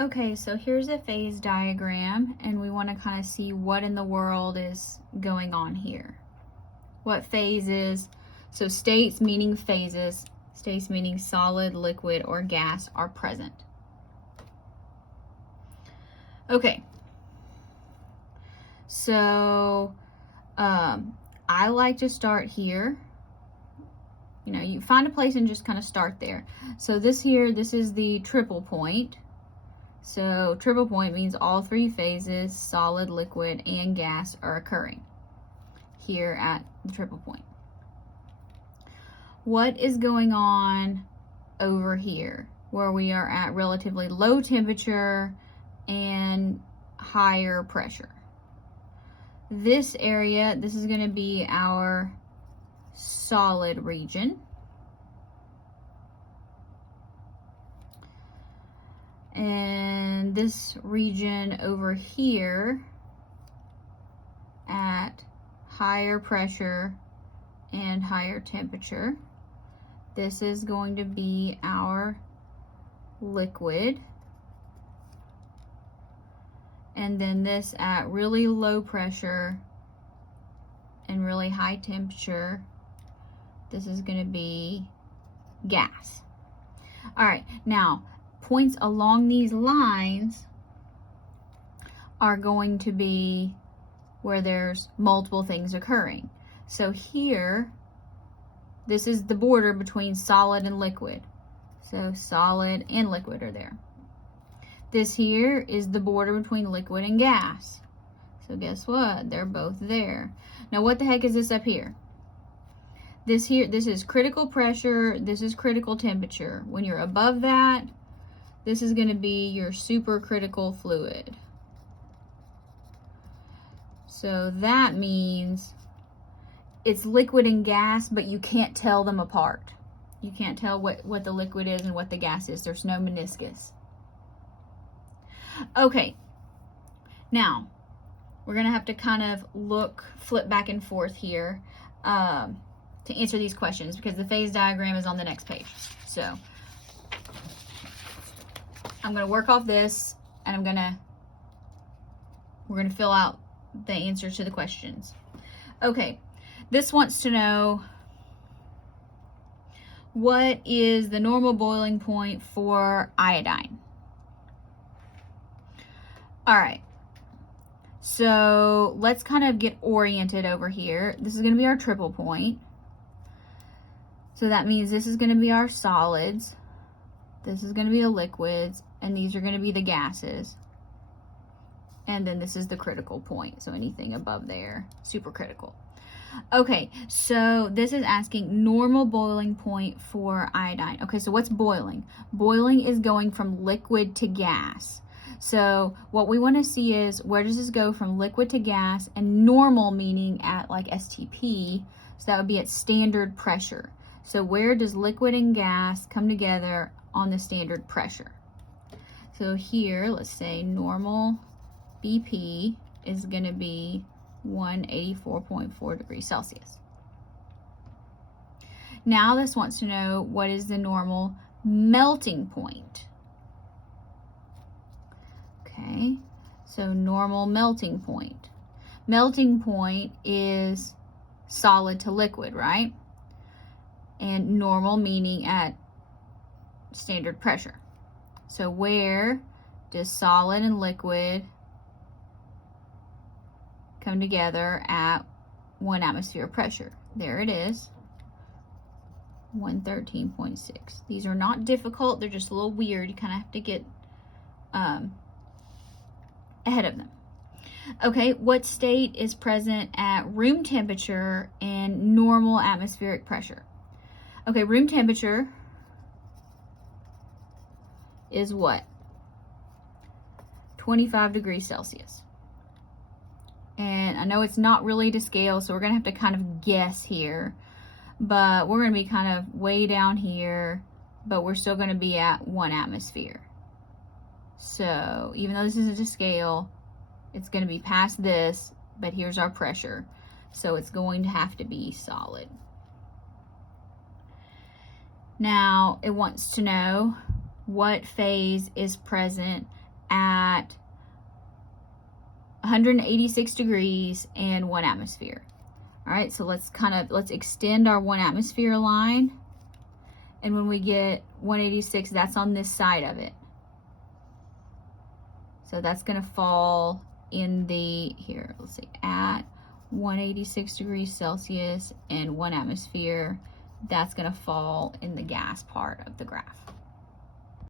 Okay, so here's a phase diagram, and we want to kind of see what in the world is going on here. What phases, so states meaning phases, states meaning solid, liquid, or gas are present. Okay, so I like to start here. You know, you find a place and just kind of start there. So this is the triple point. So triple point means all three phases, solid, liquid, and gas, are occurring here at the triple point. What is going on over here where we are at relatively low temperature and higher pressure? This area, this is going to be our solid region. And this region over here at higher pressure and higher temperature, this is going to be our liquid. And then this at really low pressure and really high temperature, this is going to be gas. All right, now points along these lines are going to be where there's multiple things occurring. So here, this is the border between solid and liquid. So solid and liquid are there. This here is the border between liquid and gas. So guess what? They're both there. Now what the heck is this up here? This is critical pressure, this is critical temperature. When you're above that, this is going to be your supercritical fluid. So that means it's liquid and gas, but you can't tell them apart. You can't tell what the liquid is and what the gas is. There's no meniscus. Okay, now we're going to have to kind of flip back and forth here to answer these questions because the phase diagram is on the next page. So I'm going to work off this and we're going to fill out the answers to the questions. Okay, this wants to know what is the normal boiling point for iodine. All right, so let's kind of get oriented over here. This is going to be our triple point. So that means this is going to be our solids, this is going to be the liquids, and these are going to be the gases. And then this is the critical point, so anything above there, supercritical. Okay, so this is asking normal boiling point for iodine. Okay, so what's boiling? Boiling is going from liquid to gas. So what we want to see is where does this go from liquid to gas, and normal meaning at like STP, so that would be at standard pressure. So where does liquid and gas come together on the standard pressure? So here, let's say normal BP is going to be 184.4 degrees Celsius. Now this wants to know what is the normal melting point. Okay, so normal melting point. Melting point is solid to liquid, right? And normal meaning at standard pressure. So where does solid and liquid come together at 1 atmosphere pressure? There it is, 113.6. These are not difficult, they're just a little weird. You kind of have to get ahead of them. Okay, what state is present at room temperature and normal atmospheric pressure? Okay, room temperature is what? 25 degrees Celsius. And I know it's not really to scale, so we're going to have to kind of guess here. But we're going to be kind of way down here, but we're still going to be at 1 atmosphere. So even though this isn't to scale, it's going to be past this, but here's our pressure. So it's going to have to be solid. Now it wants to know what phase is present at 186 degrees and 1 atmosphere. All right, so let's extend our 1 atmosphere line. And when we get 186, that's on this side of it. So that's gonna fall in the, here, let's see, at 186 degrees Celsius and 1 atmosphere. That's gonna fall in the gas part of the graph.